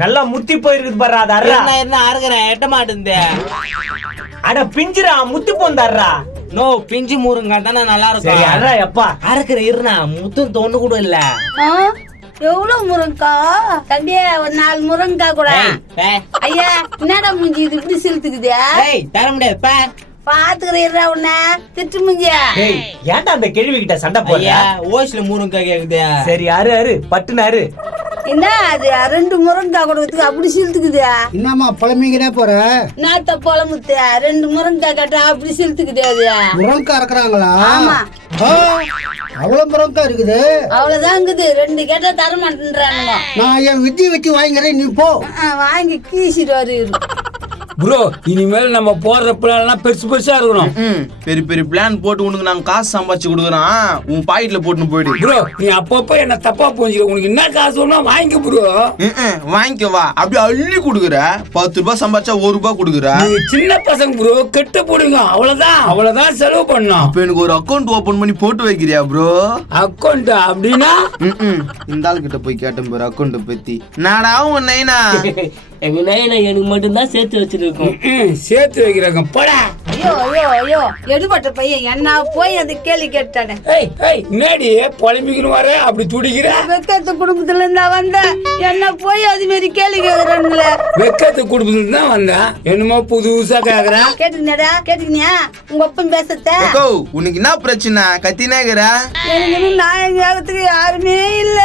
நல்லா முத்தி போயிருக்குது பாரு. அது அறா என்ன அறுக்கிறேன் எட்ட மாட்டேங்குது. அட பிஞ்சிரா முத்தி போந்தாடுறா. நோ பிஞ்சு முருங்கா தானே நல்லா இருக்கும். சரி அறா எப்பா அறுக்கிற இருனா முத்து தொண்டு கூட இல்ல. எவ்வளவு முருங்கா தம்பியே? ஒரு 4 முருங்கா கூட. ஐயா என்னடா முஞ்சி இது இப்படி செலுத்துக்குதே? தர முடியாது பாத்துக்கிறா உன்ன திட்டு முஞ்சியா. ஏன்டா அந்த கேள்வி கிட்ட சண்டை போறியா? ஓசில முருங்கா கேக்குது. சரி அரு பட்டுனாரு. என்ன அது 2 முருங்கா கொடுத்துக்கு அப்படி செலுத்துக்குது? என்னம்மா புலம்பிங்கடே போற? நாத்த புலமுத்து 2 முருங்கா கேட்டா அப்படி செலுத்துக்குது. அது முருங்கா இருக்கிறாங்களா? ஆமா. அவ்வளவு முருங்கா இருக்குது? அவ்வளவுதான் இருக்குது. 2 கேட்டா தர மாட்டேன்றானுங்க. நான் என் வித்தி வச்சு வாங்கிறேன், நீ போ. வாங்கி கீசிட்டு வரு. ப்ரோ இனிமேல் நம்ம போடுற பிளான் பெருசு பெருசா இருக்கணும். பெரிய பெரிய பிளான் போட்டு உனக்கு நாங்க காசு சம்பாதிச்சு கொடுக்குறோம், உன் பாக்கெட்ல போட்டு போயிடு. ப்ரோ நீ அப்பப்ப என்ன தப்பா புரிஞ்சுக்க. உனக்கு என்ன காசு வேணா வாங்கிக்க ப்ரோ. வாங்கிக்கவா? அப்படி அள்ளி கொடுக்குற. 10 ரூபாய் சம்பாதிச்சா 1 ரூபாய் கொடுக்குற. நீங்க சின்ன பசங்க ப்ரோ, கெட்டு போடுங்க. அவ்வளவுதான் செலவு பண்ணோம். இப்ப எனக்கு ஒரு அக்கௌண்ட் ஓபன் பண்ணி போட்டு வைக்கிறியா ப்ரோ? அக்கௌண்ட் அப்படின்னா இந்த ஆள் கிட்ட போய் கேட்டேன் பாரு அக்கௌண்ட் பத்தி. நாடா உன் நைனா எங்க நைனா எனக்கு மட்டும்தான் சேர்த்து வச்சிருக்கோம். சேர்த்து வைக்கிறாங்க போடா. ஐயோ எடுபட்ட பையன் என்ன போய் அது கேள்வி கேட்டானே. என்னடி புலம்பிக்கணும் வர அப்படி துடிக்கிற? வெக்கத்து குடும்பத்துல இருந்தா வந்த என்ன போய் அது மாரி கேள்வி கேக்குறானுங்களே. வெக்கத்து குடும்பத்துல தான் வந்தேன். என்னமோ புதுசா கேக்குறேன். கேட்டுக்கினியா உங்க அப்பன் பேசத்த? உனக்கு என்ன பிரச்சனை? கத்தினேங்கிற? எனக்கு நாயம் கேட்கறதுக்கு யாருமே இல்ல.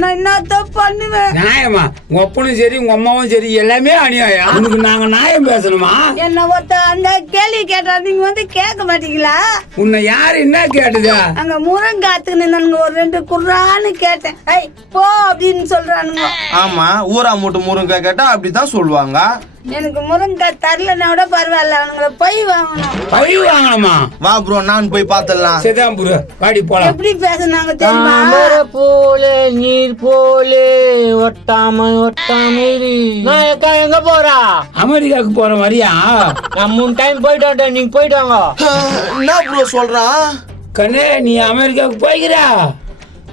நான் என்னத்தான் பண்ணுவேன்? நியாயமா? உங்க அப்பனும் சரி உங்க அம்மாவும் சரி எல்லாமே அநியாயம். உனக்கு நாங்க நியாயம் பேசணுமா? என்ன ஒருத்த அந்த கேள்வி கேட்டா நீங்க வந்து கேட்க மாட்டீங்களா? உன்னை யாரு என்ன கேட்டுதா? அங்க முருங்காத்துக்கு நானுங்க ஒரு 2 குர்ரான்னு கேட்டேன். போ அப்படின்னு சொல்றானுங்க. ஆமா, ஊரா மூட்டு முருங்கை கேட்டா அப்படிதான் சொல்லுவாங்க. எனக்கு முருங்கா தரலன்னா கூட பரவாயில்ல, அவனுங்கள போய் வாங்கணும். பை வாங்கணுமா? வா ப்ரோ, நான் போய் பாத்துடலாம். சரிதான் ப்ரோ, பாடி போலாம். எப்படி பேசுனாங்க தெரியுமா? போல நீர் போல ஒட்டாம நான் எங்க போறா? அமெரிக்காவுக்கு போற மாதிரியா? நான் 3 டைம் போயிட்டு வந்துட்டேன், நீங்க போயிட்டு வாங்க. என்ன ப்ரோ சொல்றான்? கண்ணே நீ அமெரிக்காவுக்கு போய்க்கிறா?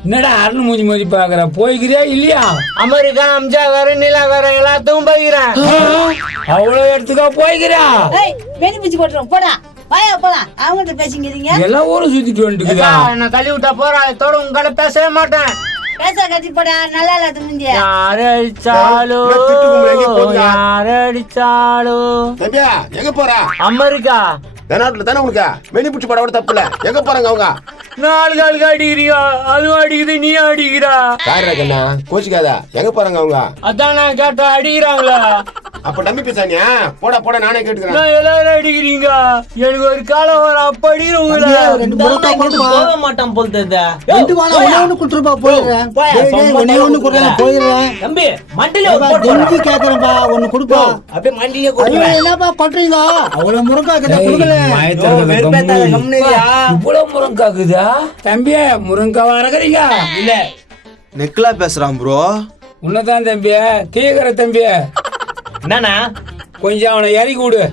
என்னடா அருண் மூஞ்சி மாதிரி பாக்குற? போய்க்கிறியா இல்லையா? அமெரிக்கா அம்ஜா வேற நிலா வேற எல்லாத்துக்கும் போய்க்கிறேன். அவ்வளவு இடத்துக்கா போய்க்கிறா? வெடி பிச்சு போட்டுரும் போடா. வாயா போலாம். அவங்ககிட்ட பேசிக்கிறீங்க. எல்லா ஊரும் சுத்திட்டு வந்துட்டுக்குதா. என்ன கழுவி விட்டா போறா? இதோட உங்ககிட்ட பேசவே மாட்டேன். பேச கட்டி போடா. நல்லா இல்லாத முந்தியா யாரு அடிச்சாலோ எங்க போற? அமெரிக்கா நாட்டுல தானே உனக்கு வெடி பிடிச்சி படம் தப்பு இல்ல. எங்க போறாங்க அவங்க? 4 காலுக்கு அடிக்கிறியா? அதுவும் அடிக்குது, நீ அடிக்கிறா. யாரா கண்ணா கோச்சிக்காதா? எங்க போறாங்க அவங்க? அதான் நான் கேட்டா அடிக்கிறாங்களா? அப்ப நம்பி பேசானியா? போட நானே கேட்டுக்கிறேன். நான் எல்லாரும் அடிக்கிறீங்க. எனக்கு ஒரு காலம் வர அப்ப அடிக்கிறவங்கள 2 முருங்கா கொடுப்பா. போக மாட்டான் போல் தெரியுதா? 2 வாடா ஒண்ணு கொடுத்துருப்பா, போயிடுறேன். ஒண்ணு கொடுறேன், போயிடுறேன். தம்பி மண்டில ஒரு போட்டு கெஞ்சி கேக்குறேன்பா, ஒண்ணு கொடுப்பா. அப்படியே மண்டியே ஐயோ, கொடுக்குறேன். என்னப்பா பண்றீங்க? அவ்வளவு முருங்கா கிட்ட கொடுக்கல. இவ்வளவு முருங்காக்குதா? தம்பியா முருங்காவா இருக்கிறீங்க? இல்ல நெக்லா பேசுறான் ப்ரோ. உன்னதான் தம்பியா கேக்குற தம்பியா. என்னண்ணா? கொஞ்சம் அவனை இறக்கி விடு.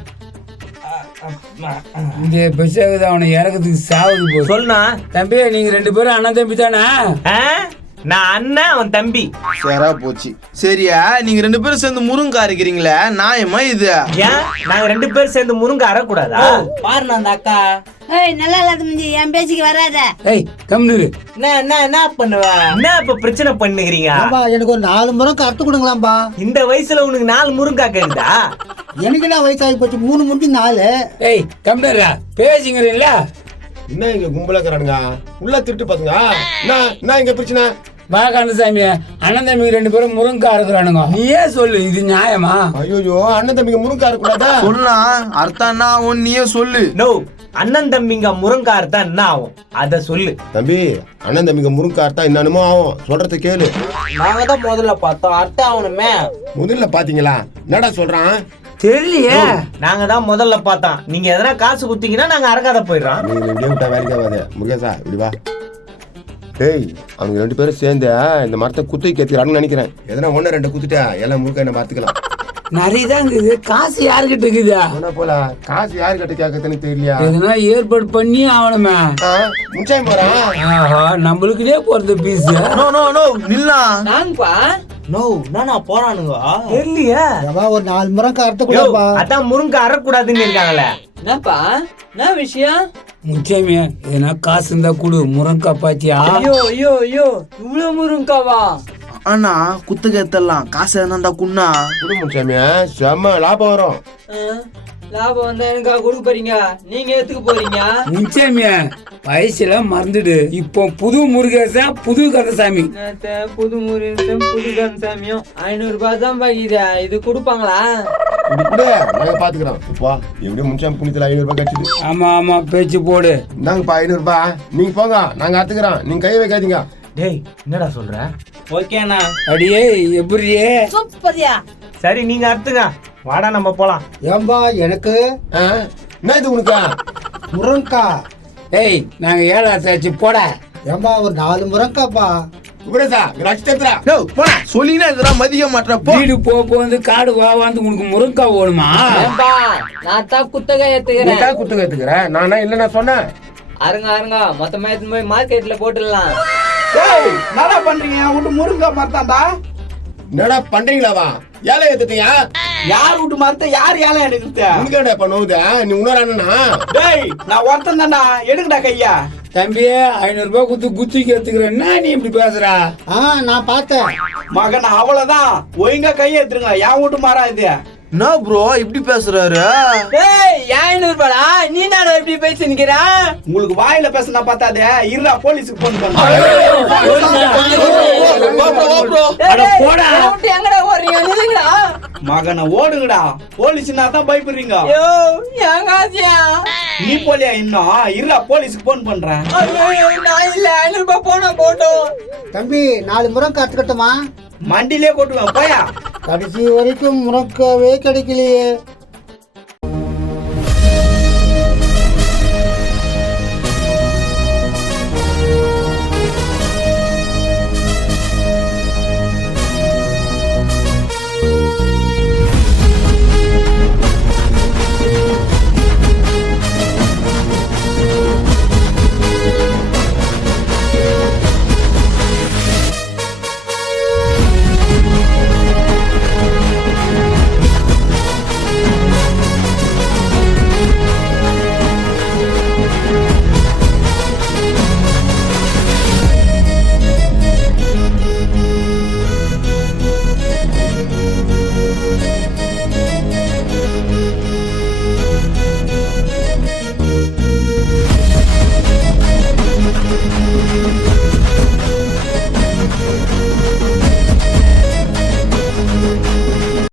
இந்த பெருசாகுது, அவனை இறக்கிறதுக்கு சாவுது போது. சொல்லுண்ணா. தம்பி நீங்க 2 பேரும் அண்ணன் தம்பி தானே? நான் அண்ணன், அவன் தம்பி. சரா போச்சு. சரியா, நீங்க 2 பேரும் சேர்ந்து முருங்கா அரைக்கிறீங்களே, நியாயமா இது? ஏன் நாங்க 2 பேரும் சேர்ந்து முருங்கை அறக்கூடாதா? பாருண்ணா அந்த அக்கா. நல்லா இல்லாத முந்தி என் பேசிக்கு வராத. கம்னு என்ன பண்ணுவ? என்ன இப்ப பிரச்சனை பண்ணுகிறீங்க? ஆம்பா, எனக்கு ஒரு 4 முருங்கா அறுத்து கொடுங்களாம்பா. இந்த வயசுல உனக்கு 4 முருங்கா கேக்குதா? எனக்கு என்ன வயசாகி போச்சு? 3 முடிஞ்சு 4. கம்னரா பேசிக்கிறீங்களா? என்ன இங்க கும்பலா இருக்கிறானுங்க? உள்ள திருட்டு பாத்துங்க. என்ன இங்க பிரச்சனை? வா கந்தசாமி, அண்ணன் தம்பி 2 பேரும் முருங்கா இருக்கிறானுங்க. நீயே சொல்லு, இது நியாயமா? ஐயோ, அண்ணன் தம்பிங்க முருங்கா இருக்கக்கூடாதா? சொல்லலாம். அர்த்தம் என்ன ஆகும் நீயே சொல்லு. நோ, அண்ணன் தம்பிங்க முருங்கா அறுத்தா என்ன ஆகும் அத சொல்லு. தம்பி, அண்ணன் தம்பிங்க முருங்கா அர்த்தம் என்னமோ ஆகும். சொல்றத கேளு. நாங்க தான் முதல்ல பார்த்தோம், அர்த்தம் ஆகணுமே. முதல்ல பாத்தீங்களா? என்னடா சொல்றான்? தெரியலையே. நாங்க தான் முதல்ல பார்த்தோம். நீங்க எதனா காசு குடுத்தீங்கன்னா நாங்க அறக்காத போயிடுறோம். நீ இப்படியே விட்டா வேலைக்கு ஆகாது. முருகேசா இப்படி வா. டேய், அவங்க 2 பேரும் சேர்ந்து இந்த மரத்தை குத்தி கேட்கிறான்னு நினைக்கிறேன். எதனா 1 2 குத்துட்டா எல்லாம் முருகா என்ன பார்த்துக்கலாம். நிறைய தான் இருக்குது. காசு யாருக்கிட்ட இருக்குதா? போல காசு யாரு கிட்ட கேட்கறதுன்னு தெரியலையா? எதனா ஏற்பாடு பண்ணி ஆகணுமே. முன்சாயம் போறான். நம்மளுக்குனே போறது பீஸ். நோ நோ நோ நில்லா. நான்பா நோ நானா போறானுங்க தெரியலையா ஏப்பா ஒரு 4 முருங்கக்காய் அறுத்து யோ, கொடுப்பா. அதான் முருங்கை அறக்கூடாதுன்னு இருக்காங்களே. என்னப்பா என்ன விஷயம்? முச்சமே எதனா காசு இருந்தா கொடு முருங்கக்காய் பாத்தியா? ஐயோ ஐயோ ஐயோ இவ்வளவு முருங்காவா? ஆனா குத்துக்கு எத்தலாம் காசு என்னண்டா குண்ணா குடும்பம் சாமியா செம்ம லாபம் வரும். லாபம் வந்தா எனக்கா கொடுக்க போறீங்க? நீங்க எதுக்கு போறீங்க? முச்சமே வயசுல மறந்துடு. இப்போ புது முருகேசா புது கந்தசாமி. நேத்து புது முருகன் புது கந்தசாமியும் 500 ரூபாய் தான் பாக்கிது. இது கொடுப்பாங்களா? இப்படி கூட நாங்க பாத்துக்கிறோம். அப்பா எப்படியும் முன்சாமி புண்ணியத்துல 500 ரூபாய் கிடைச்சது. ஆமா ஆமா பேச்சு போடு. இந்தாங்கப்பா 500 ரூபாய். நீங்க போங்க, நாங்க அறுத்துக்கிறோம். நீங்க கையை வைக்காதீங்க. டேய் என்னடா சொல்ற? ஓகேண்ணா. அடியே எப்படியே? சூப்பர்யா. சரி நீங்க அறுத்துங்க, வாடா நம்ம போலாம். ஏம்பா எனக்கு ஆ? என்ன இது உனக்கு? முருங்கக்காய். ஏய் நாங்க ஏழாச்சாச்சு போட. ஏம்பா ஒரு 4 முருங்கக்காப்பா. குபரேசா ரட்சத்ரா. போடா சொல்லினா இருக்கிறா மதிய மாட்டா போ. வீடு போ வந்து காடு வா வந்து உனக்கு முருங்கக்காய் ஓடுமா? ஏம்பா நான் தான் குத்தகை நீ ஏத்துக்கிறேன். தான் குத்து கேத்துக்கிற. நானா இல்ல நான் சொன்னேன். அருங்க மொத்தமா எடுத்து போய் மார்க்கெட்ல போட்டுடலாம். என்னடா பண்றீங்க? விட்டு முருங்கா மரத்தாண்டா. என்னடா பண்றீங்களாவா? ஏழை ஏத்துட்டீங்க. யார் விட்டு மரத்த யார் ஏழை எடுக்கிறது? உனக்கு என்ன பண்ணுவது? நீ உணர அண்ணனா? டேய் நான் ஒருத்தன் தான்டா, எடுங்கடா கையா. தம்பி 500 ரூபாய் குத்து குச்சிக்கு ஏத்துக்கிறேன்னா நீ இப்படி பேசுற? நான் பார்த்தேன். மகன் அவ்வளவுதான், ஒழுங்கா கையை எடுத்துருங்க. என் வீட்டு மரம் இது. என்ன ப்ரோ இப்படி பேசுறாரு? ஏய் 500 ரூபாடா, நீ என்னடா இப்படி பேசி நிக்கிற? உங்களுக்கு வாயில பேசினா பார்த்தாதே, இருடா போலீஸுக்கு போன் பண்ண. அட போடா. எங்கடா ஓடுறீங்க? நில்லுங்கடா. மகனை ஓடுங்கடா, போலீஸ்னா தான் பயப்படுறீங்க. ஐயோ என் காசியா? நீ போலியா இன்னும்? இருடா போலீஸுக்கு போன் பண்றேன். ஐயோ நான் இல்ல, 500 ரூபாய் போனா போட்டோம். தம்பி 4 முருங்கக்காய் அறுத்துக்கட்டுமா? மண்டிலே கொட்டுவேன் போயா. கடைசி வரைக்கும் முருங்காவே கிடைக்கலையே.